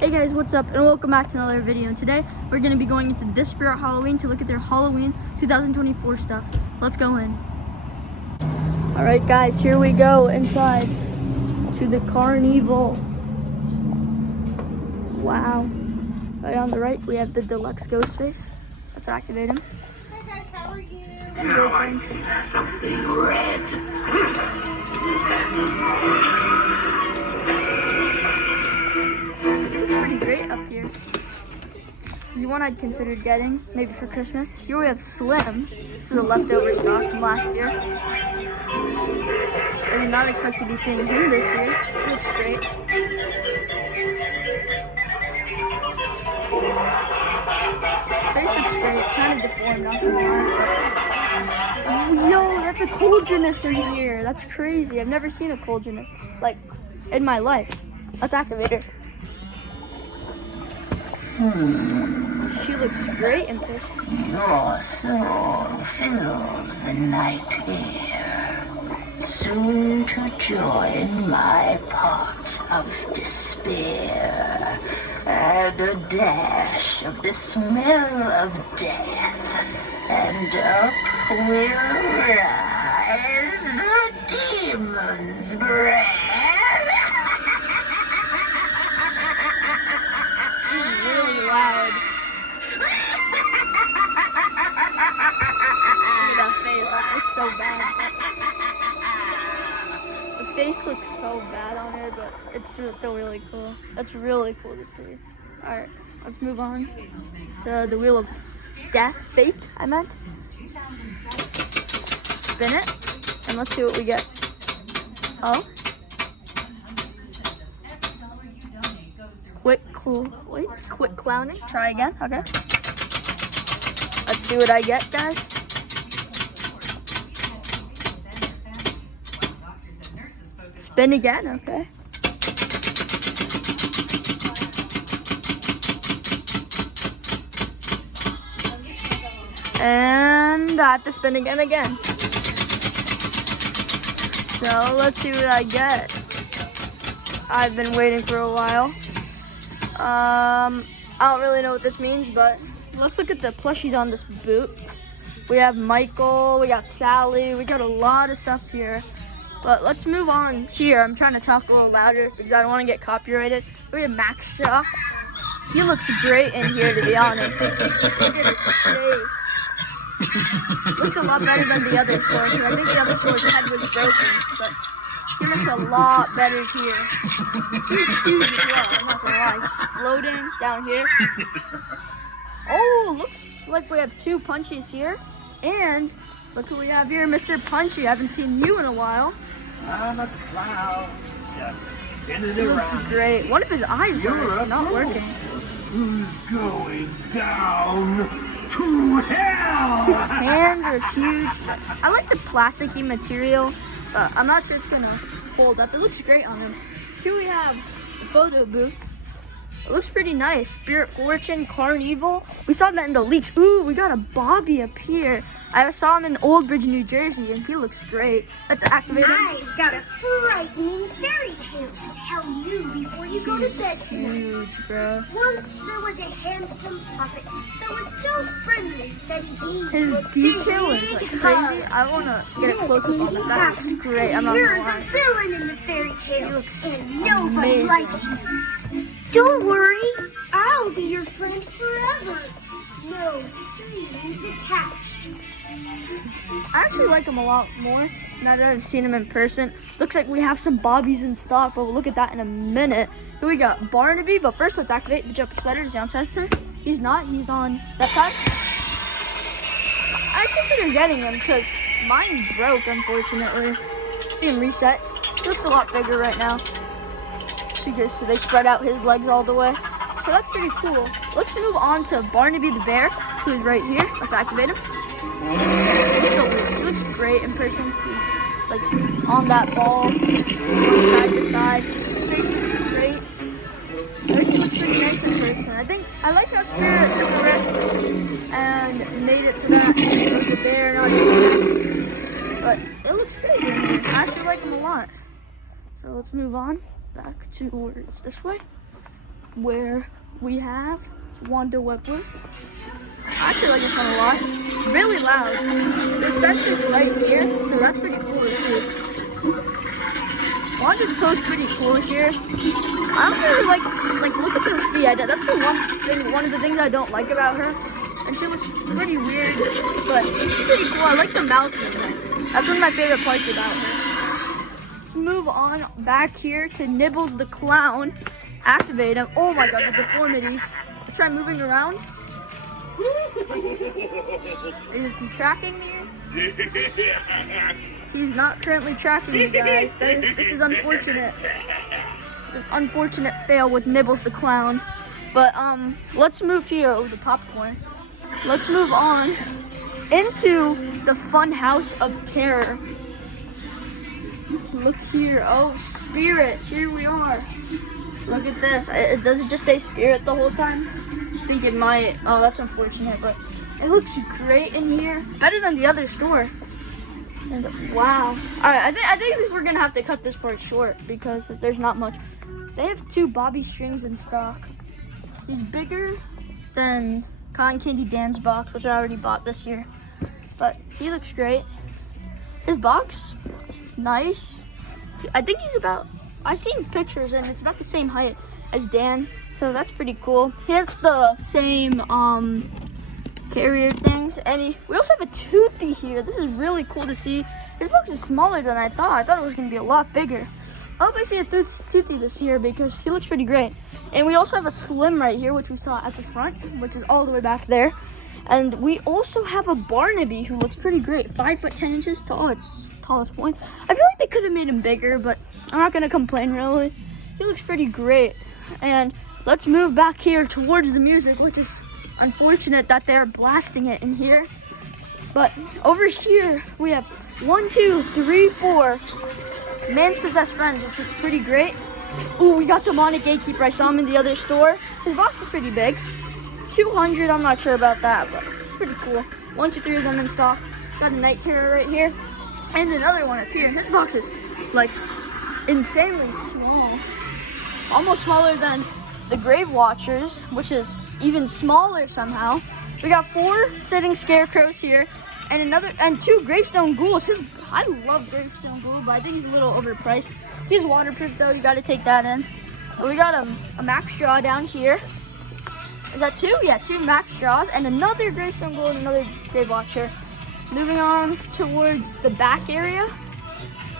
Hey guys, what's up, and welcome back to another video. And today we're going to be going into This Spirit Halloween to look at their Halloween 2024 stuff. Let's go in. Alright guys, here we go inside to the Carnevil. Wow. Right on the right we have the deluxe ghost face. Let's activate him. Hi guys, how are you? Now I see something red. Looks pretty great up here. He's one I'd considered getting, maybe for Christmas. Here we have Slim. This is a leftover stock from last year. I did not expect to be seeing him this year. He looks great. His face looks great, kind of deformed, not gonna lie. Oh, yo, that's a Cauldroness in here. That's crazy. I've never seen a Cauldroness, like, in my life. Let's activate her. She looks great in person. Your soul fills the night air, soon to join my pot of despair, and a dash of the smell of death, and up will rise the demon's breath. She's really loud. Look at that face. It looks so bad. The face looks so bad on her, but it's still really cool. That's really cool to see. Alright, let's move on to the Wheel of Death. Fate, I meant. Spin it, and let's see what we get. Oh. Quit clowning. Try again. Okay. Let's see what I get, guys. Spin again. Okay. And I have to spin again. So let's see what I get. I've been waiting for a while. I don't really know what this means, but let's look at the plushies on this boot. We have Michael, we got Sally, we got a lot of stuff here. But let's move on here. I'm trying to talk a little louder because I don't want to get copyrighted. We have Max Shaw. He looks great in here, to be honest. Look at his face. Looks a lot better than the other store, because I think the other store's head was broken, but he looks a lot better here. He's huge as well, I'm not gonna lie. He's floating down here. Oh, looks like we have two Punchies here. And look who we have here, Mr. Punchy. I haven't seen you in a while. I'm a cloud. He looks great. One of his eyes are not working. Who's going down to hell? His hands are huge. I like the plasticky material, but I'm not sure it's gonna hold up. It looks great on him. Here we have the photo booth. It looks pretty nice. Spirit Fortune, Carnevil. We saw that in the leaks. Ooh, we got a Bobby up here. I saw him in Old Bridge, New Jersey, and he looks great. Let's activate him. I've got a frightening fairy tale to tell you before you go to bed tonight. Huge, bro. Once there was a handsome puppet that was so friendly that he gave His you a detail is like big crazy. hug. I want to get a close up on that. That looks great. I'm not You're gonna lie. the villain in the fairy tale, He looks and nobody amazing. likes you. Don't worry, I'll be your friend forever. No strings attached. I actually like him a lot more now that I've seen him in person. Looks like we have some Bobbies in stock, but we'll look at that in a minute. Here we got Barnaby, but first let's activate the jumping spider. Is he on Chester? He's not. He's on that time. I consider getting him because mine broke, unfortunately. See him reset. He looks a lot bigger right now because they spread out his legs all the way. So that's pretty cool. Let's move on to Barnaby the bear, who's right here. Let's activate him. He looks great in person. He's like on that ball, going side to side. His face looks great. I think he looks pretty nice in person. I like how Spirit took a risk and made it so that it was a bear, not a human. But it looks great in here. I actually like him a lot. So let's move on back towards this way. where we have Wanda Webworth. I actually like this one a lot. Really loud. The sensor's right here, so that's pretty cool to see. Wanda's pose pretty cool here. I don't really like look at those feet. That's the one of the things I don't like about her. And she looks pretty weird, but she's pretty cool. I like the mouth movement. That's one of my favorite parts about her. Let's move on back here to Nibbles the Clown. Activate him. Oh my god, the deformities. Let's try moving around. Is he tracking me? He's not currently tracking me, guys. This is unfortunate. It's an unfortunate fail with Nibbles the Clown. But let's move here. Oh, the popcorn. Let's move on into the Fun House of Terror. Look here. Oh, Spirit. Here we are. Look at this. Does it just say Spirit the whole time? I think it might. Oh, that's unfortunate, but it looks great in here. Better than the other store. And wow. Alright, I think we're gonna have to cut this part short because there's not much. They have 2 Bobby strings in stock. He's bigger than Cotton Candy Dan's box, which I already bought this year. But he looks great. His box is nice. I think he's about, I've seen pictures and it's about the same height as Dan. So that's pretty cool. He has the same carrier things. And we also have a Toothy here. This is really cool to see. His box is smaller than I thought. I thought it was going to be a lot bigger. I hope I see a Toothy this year because he looks pretty great. And we also have a Slim right here, which we saw at the front, which is all the way back there. And we also have a Barnaby who looks pretty great. 5 foot 10 inches tall. It's tallest point. I feel like they could have made him bigger, but I'm not going to complain really. He looks pretty great. And let's move back here towards the music, which is unfortunate that they're blasting it in here. But over here, we have 1, 2, 3, 4 Man's Possessed Friends, which looks pretty great. Ooh, we got Demonic Gatekeeper. I saw him in the other store. His box is pretty big. 200, I'm not sure about that, but it's pretty cool. 1, 2, 3 of them in stock. Got a Night Terror right here. And another one up here. His box is, like, insanely small. Almost smaller than the Grave Watchers, which is even smaller somehow. We got 4 Sitting Scarecrows here. And 2 Gravestone Ghouls. I love Gravestone Ghoul, but I think he's a little overpriced. He's waterproof though, you gotta take that in. But we got a Max Straw down here. Is that 2? Yeah, 2 Max Straws and another Gravestone Ghoul and another Grave Watcher. Moving on towards the back area,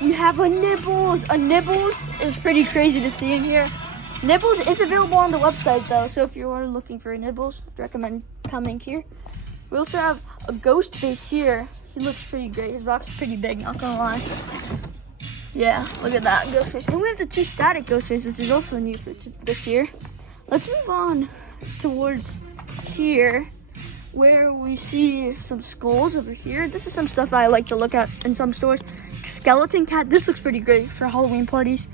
we have a Nibbles. A Nibbles is pretty crazy to see in here. Nibbles is available on the website though, so if you are looking for a Nibbles, I'd recommend coming here. We also have a Ghostface here. He looks pretty great. His box is pretty big, not gonna lie. Yeah, look at that Ghostface. And we have the 2 Static Ghostface, which is also new for this year. Let's move on towards here, where we see some skulls over here. This is some stuff I like to look at in some stores. Skeleton Cat. This looks pretty great for Halloween parties.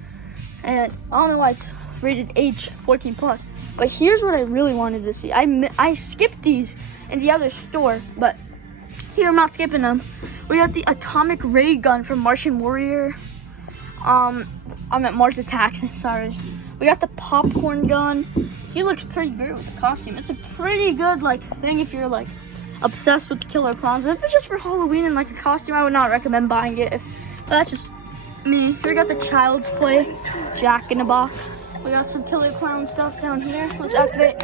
And I don't know why it's rated age 14+. But here's what I really wanted to see. I skipped these in the other store, but here I'm not skipping them. We got the Atomic Ray Gun from Martian Warrior. I'm at Mars Attacks, sorry. We got the Popcorn Gun. He looks pretty great with the costume. It's a pretty good thing if you're obsessed with killer clowns. But if it's just for Halloween and a costume, I would not recommend buying it. But that's just me. Here we got the Child's Play Jack in a Box. We got some killer clown stuff down here. Let's activate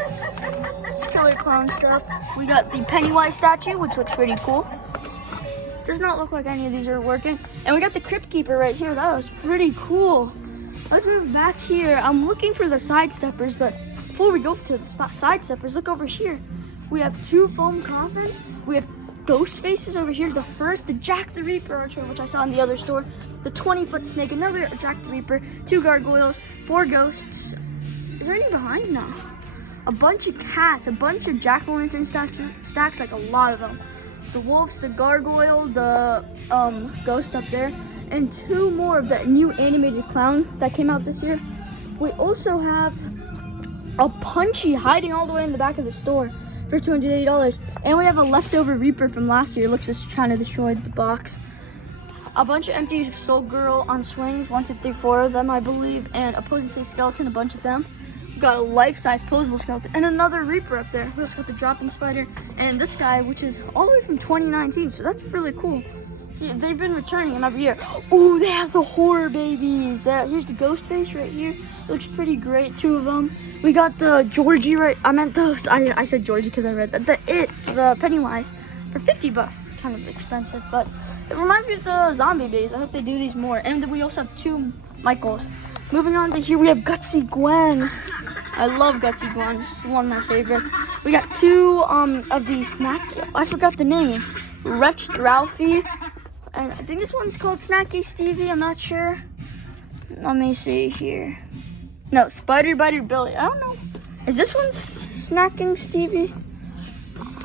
this killer clown stuff. We got the Pennywise statue, which looks pretty cool. Does not look like any of these are working. And we got the Crypt Keeper right here. That was pretty cool. Let's move back here. I'm looking for the Side Steppers, but before we go to the Side Steppers, look over here. We have 2 foam coffins. We have ghost faces over here. The first, the Jack the Reaper Archer, which I saw in the other store. The 20-foot snake, another Jack the Reaper. 2 gargoyles, 4 ghosts. Is there any behind? No. A bunch of cats, a bunch of jack-o'-lantern stacks, like a lot of them. The wolves, the gargoyle, the ghost up there, and 2 more of the new animated clown that came out this year. We also have a Punchy hiding all the way in the back of the store for $280. And we have a leftover Reaper from last year. Looks just trying to destroy the box. A bunch of empty Soul Girl on swings, 1, 2, 3, 4 of them, I believe, and Opposing Say Skeleton, a bunch of them. We got a life-size posable skeleton and another Reaper up there. We also got the dropping spider and this guy, which is all the way from 2019. So that's really cool. Yeah, they've been returning them every year. Oh, they have the horror babies. Here's the ghost face right here. It looks pretty great, 2 of them. We got the Georgie I said Georgie because I read that. The Pennywise for $50. Kind of expensive, but it reminds me of the zombie babies. I hope they do these more. And we also have 2 Michaels. Moving on to here, we have Gutsy Gwen. I love Gutsy Gwen. It's one of my favorites. We got 2 of these I forgot the name. Wretched Ralphie. And I think this one's called Snacky Stevie. I'm not sure. Let me see here. No, Spider Biter Billy. I don't know. Is this one Snacking Stevie?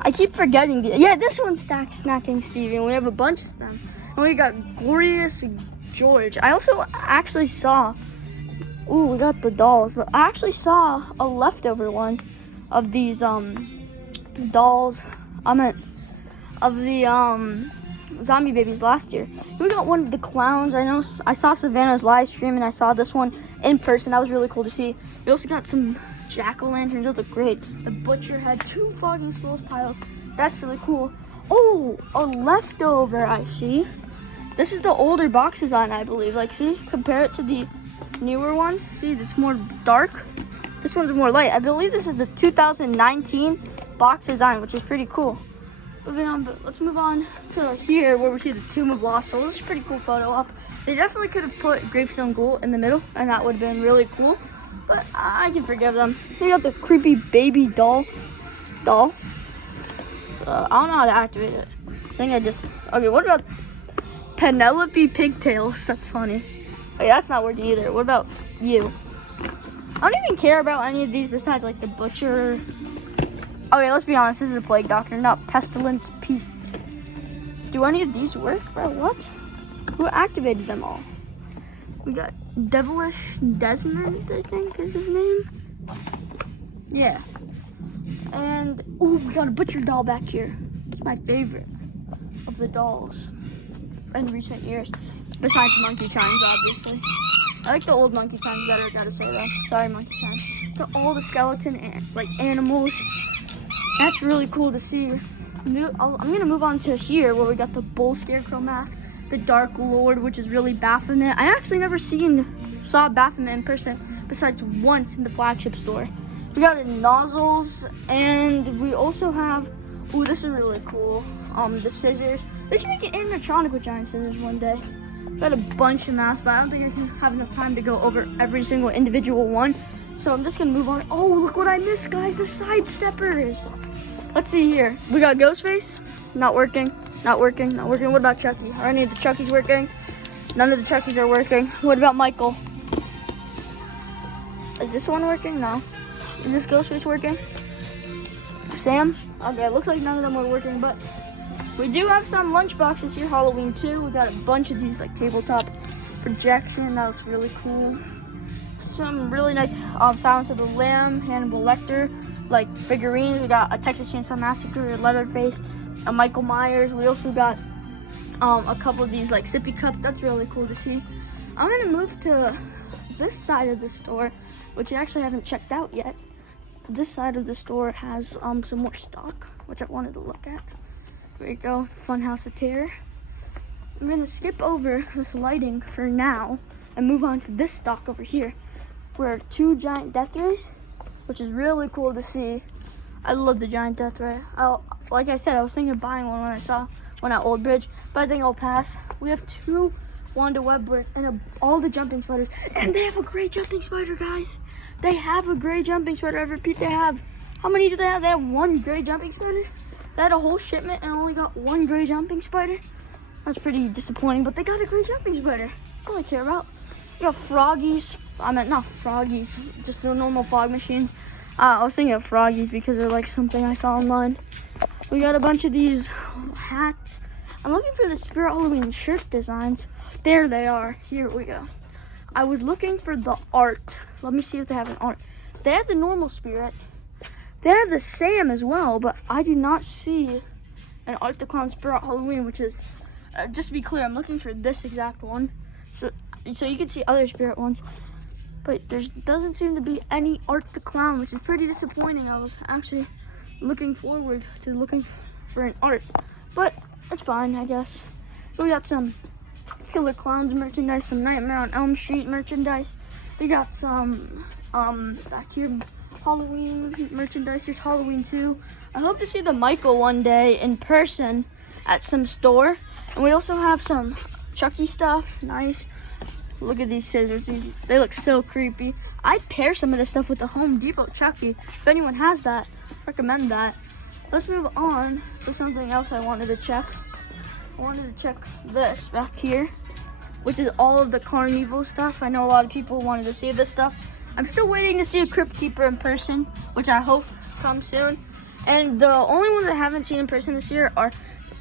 I keep forgetting. Yeah, this one's Snacking Stevie. And we have a bunch of them. And we got Glorious George. I also actually saw... Ooh, we got the dolls. But I actually saw a leftover one of these dolls. Of the zombie babies last year. We got one of the clowns. I saw Savannah's live stream and I saw this one in person. That was really cool to see. We also got some jack-o'-lanterns. Those look great. The butcher had 2 fogging skulls piles. That's really cool. Oh, a leftover, I see. This is the older box design, I believe. Like, see, compare it to the newer ones. See, it's more dark. This one's more light. I believe this is the 2019 box design, which is pretty cool. Moving on, but let's move on to here where we see the Tomb of Lost Souls. This is a pretty cool photo up. They definitely could have put Gravestone Ghoul in the middle, and that would have been really cool. But I can forgive them. We got the creepy baby doll. I don't know how to activate it. I think okay, what about Penelope Pigtails? That's funny. Okay, that's not working either. What about you? I don't even care about any of these besides like the butcher. Okay, let's be honest. This is a plague doctor, not pestilence piece. Do any of these work, bro? What? Who activated them all? We got Devilish Desmond, I think is his name. Yeah. And ooh, we got a butcher doll back here. It's my favorite of the dolls in recent years, besides Monkey Chimes, obviously. I like the old Monkey Chimes better, I gotta say though. Sorry, Monkey Chimes. All the skeleton and like animals. That's really cool to see. I'm gonna move on to here where we got the Bull Scarecrow mask, the Dark Lord, which is really Baphomet. I actually never saw Baphomet in person besides once in the flagship store. We got nozzles, and we also have, ooh, this is really cool. The scissors. They should make an animatronic with giant scissors one day. Got a bunch of masks, but I don't think I can have enough time to go over every single individual one. So I'm just gonna move on. Oh, look what I missed, guys, the sidesteppers. Let's see here. We got Ghostface, not working, not working, not working. What about Chucky? Are any of the Chuckies working? None of the Chuckies are working. What about Michael? Is this one working? No. Is this Ghostface working? Sam? Okay, it looks like none of them are working, but we do have some lunch boxes here, Halloween too. We got a bunch of these like tabletop projection. That was really cool. Some really nice Silence of the Lamb, Hannibal Lecter, like figurines. We got a Texas Chainsaw Massacre, Leatherface, a Michael Myers. We also got a couple of these like sippy cup. That's really cool to see. I'm gonna move to this side of the store, which I actually haven't checked out yet. This side of the store has some more stock, which I wanted to look at. There you go, Funhouse of Terror. I'm gonna skip over this lighting for now and move on to this stock over here, where 2 giant death rays, which is really cool to see. I love the giant death ray. Like I said, I was thinking of buying one when I saw one at Old Bridge, but I think I'll pass. We have 2 Wanda Webbers and all the jumping spiders, and they have a gray jumping spider, guys. They have a gray jumping spider. I repeat, they have. How many do they have? They have 1 gray jumping spider. They had a whole shipment and only got 1 gray jumping spider. That's pretty disappointing, but they got a gray jumping spider. That's all I care about. We got froggies. I meant not froggies, just the normal fog machines. I was thinking of froggies because they're like something I saw online. We got a bunch of these hats. I'm looking for the Spirit Halloween shirt designs. There they are. Here we go. I was looking for the art. Let me see if they have an art. They have the normal Spirit. They have the Sam as well, but I do not see an Art the Clown Spirit Halloween, which is, just to be clear, I'm looking for this exact one. So you can see other Spirit ones. but there doesn't seem to be any Art the Clown, which is pretty disappointing. I was actually looking forward to looking for an art, but it's fine, I guess. We got some Killer Clowns merchandise, some Nightmare on Elm Street merchandise. We got some back here Halloween merchandise. Here's Halloween 2. I hope to see the Michael one day in person at some store. And we also have some Chucky stuff. Nice. Look at these scissors. They look so creepy. I'd pair some of this stuff with the Home Depot Chucky. If anyone has that, recommend that. Let's move on to something else I wanted to check. I wanted to check this back here, which is all of the Carnevil stuff. I know a lot of people wanted to see this stuff. I'm still waiting to see a Crypt Keeper in person, which I hope comes soon. And the only ones I haven't seen in person this year are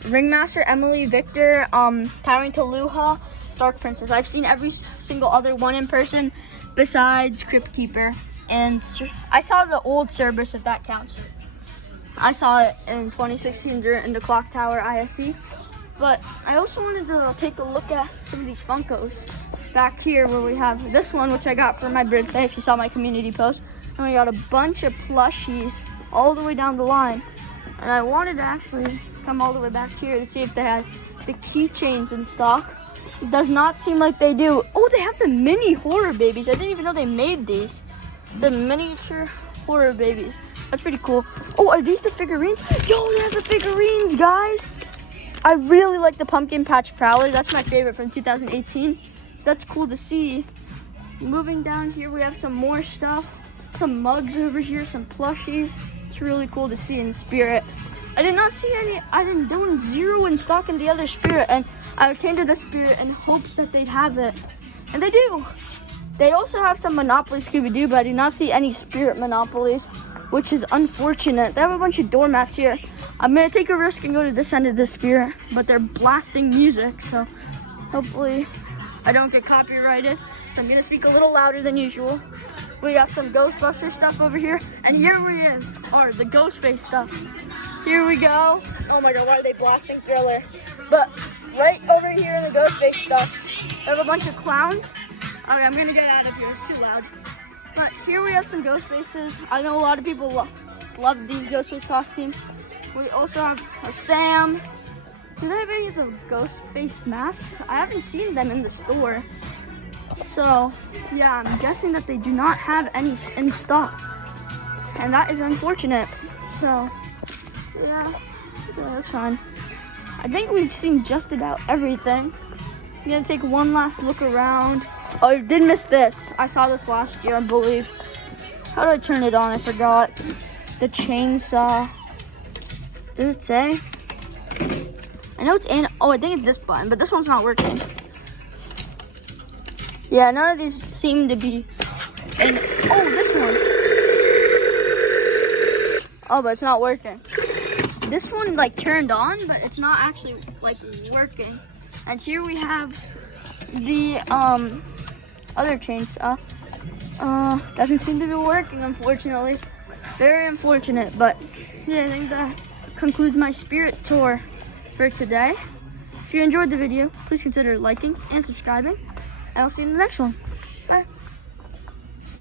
Ringmaster, Emily, Victor, Towering Toluha, Dark Princess. I've seen every single other one in person besides Crypt Keeper. And I saw the old Cerberus, if that counts. I saw it in 2016 in the Clock Tower ISC. But I also wanted to take a look at some of these Funkos back here, where we have this one, which I got for my birthday, if you saw my community post. And we got a bunch of plushies all the way down the line. And I wanted to actually come all the way back here to see if they had the keychains in stock. It does not seem like they do. Oh, they have the mini horror babies. I didn't even know they made these. The miniature horror babies. That's pretty cool. Oh, are these the figurines? Yo, they have the figurines, guys. I really like the Pumpkin Patch Prowler. That's my favorite from 2018. So that's cool to see. Moving down here, we have some more stuff. Some mugs over here, some plushies. It's really cool to see in Spirit. I did not see any. There was zero in stock in the other Spirit, and I came to the Spirit in hopes that they'd have it, and they do. They also have some Monopoly Scooby-Doo, but I do not see any Spirit Monopolies, which is unfortunate. They have a bunch of doormats here. I'm gonna take a risk and go to this end of the Spirit, but they're blasting music, so hopefully I don't get copyrighted. So I'm gonna speak a little louder than usual. We got some Ghostbuster stuff over here, and here we are, the Ghostface stuff. Here we go. Oh my god, why are they blasting Thriller? But right over here in the Ghostface stuff, we have a bunch of clowns. Okay, I'm gonna get out of here, it's too loud. But here we have some Ghostfaces. I know a lot of people love these Ghostface costumes. We also have a Sam. Do they have any of the Ghostface masks? I haven't seen them in the store. So, yeah, I'm guessing that they do not have any in stock. And that is unfortunate. So, yeah, that's fine. I think we've seen just about everything. I'm gonna take one last look around. Oh, I did miss this. I saw this last year, I believe. How do I turn it on? I forgot. The chainsaw. Does it say? I know it's in. Oh, I think it's this button, but this one's not working. Yeah, none of these seem to be in. Oh, this one. Oh, but it's not working. This one like turned on, but it's not actually like working. And here we have the other chainsaw. Doesn't seem to be working, unfortunately. Very unfortunate, but yeah, I think that concludes my Spirit tour for today. If you enjoyed the video, please consider liking and subscribing, and I'll see you in the next one. Bye.